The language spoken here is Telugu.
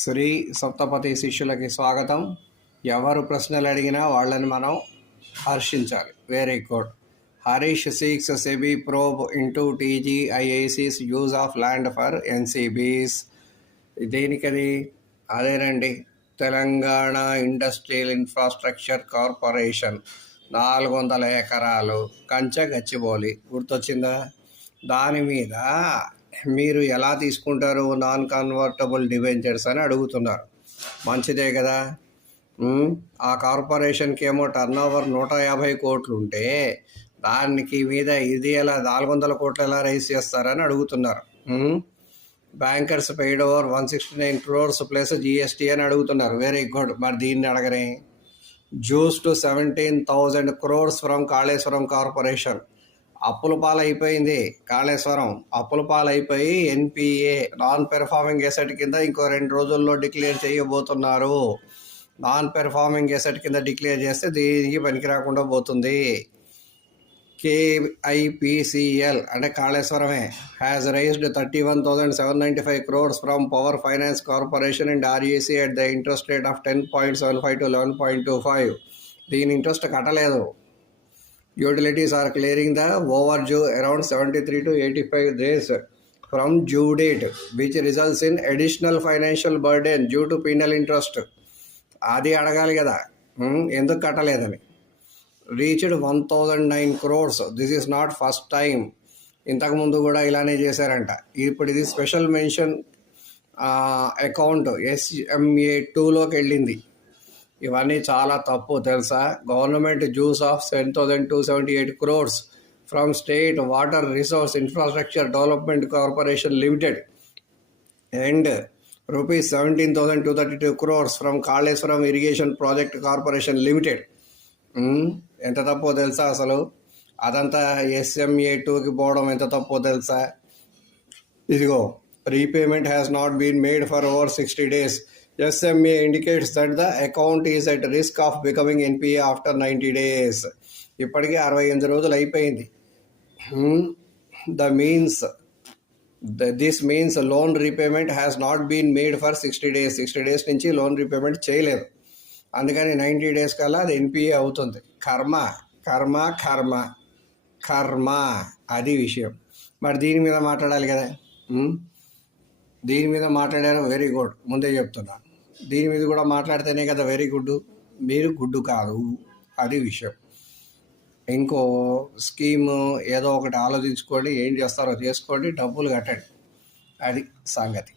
శ్రీ సప్తపతి శిష్యులకి స్వాగతం. ఎవరు ప్రశ్నలు అడిగినా వాళ్ళని మనం హర్షించాలి. Very good. Harish seeks SEBI probe into TGIACs use of land for NCBs. దేనికది? అదేనండి, తెలంగాణ ఇండస్ట్రియల్ ఇన్ఫ్రాస్ట్రక్చర్ కార్పొరేషన్ 400 ఎకరాలు కంచె గచ్చిబౌలి. గుర్తొచ్చిందా? దాని మీద మీరు ఎలా తీసుకుంటారు నాన్ కన్వర్టబుల్ డిబెంచర్స్ అని అడుగుతున్నారు. మంచిదే కదా. ఆ కార్పొరేషన్కి ఏమో టర్నోవర్ 150 కోట్లు ఉంటే దానికి మీద ఇది ఎలా 400 కోట్లు ఎలా రైజ్ చేస్తారని అడుగుతున్నారు. Bankers paid over 169 crores plus GST అని అడుగుతున్నారు. Very good. మరి దీన్ని అడగరే. జ్యూస్ to 17,000 crores from Kaleshwaram corporation. అప్పుల పాలైపోయింది కాళేశ్వరం. అప్పుల పాలైపోయి ఎన్పిఏ నాన్ పెర్ఫార్మింగ్ ఎసెట్ కింద ఇంకో 2 రోజుల్లో డిక్లేర్ చేయబోతున్నారు. నాన్ పెర్ఫార్మింగ్ ఎసెట్ కింద డిక్లేర్ చేస్తే దీనికి పనికి రాకుండా పోతుంది. కేఐపిసిఎల్ అంటే కాళేశ్వరమే has raised 31,795 crores from power finance corporation and REC at the interest rate of 10.75 to 11.25. దీని ఇంట్రెస్ట్ కట్టలేదు. Utilities are clearing the overdue around 73 to 85 days from due date, which results in additional financial burden due to penal interest. అది అడగాలి కదా, ఎందుకు కట్టలేదని. Reached 1,009 crores. This is not first time. ఇంతకుముందు కూడా ఇలానే చేశారంట. ఇప్పుడు ఇది స్పెషల్ మెన్షన్ అకౌంట్ SMA-2లోకి వెళ్ళింది. ఇవన్నీ చాలా తప్పు తెలుసా. Government juice of 10,278 crores from state water resource infrastructure development corporation limited and rupees 17,232 crores from Kaleshwaram irrigation project corporation limited. ఎంత తప్పో తెలుసా అసలు. అదంతా SMA-2కి పోవడం ఎంత తప్పో తెలుసా. ఇదిగో, repayment has not been made for over 60 days. SMA indicates that the account is at risk of becoming NPA after 90 days. ఇప్పటికీ 68 రోజులు అయిపోయింది. This means loan repayment has not been made for 60 days. 60 days నుంచి లోన్ రీపేమెంట్ చేయలేదు. అందుకని 90 days కల్లా అది NPA అవుతుంది. కర్మ కర్మ కర్మ కర్మ, అది విషయం. మరి దీని మీద మాట్లాడాలి కదా. దీని మీద మాట్లాడారు. Very good. ముందే చెప్తున్నా, దీని మీద కూడా మాట్లాడితేనే కదా వెరీ గుడ్. మీరు గుడ్డు కాదు, అది విషయం. ఇంకో స్కీము ఏదో ఒకటి ఆలోచించుకోండి, ఏం చేస్తారో చేసుకోండి, డబ్బులు కట్టండి. అది సంగతి.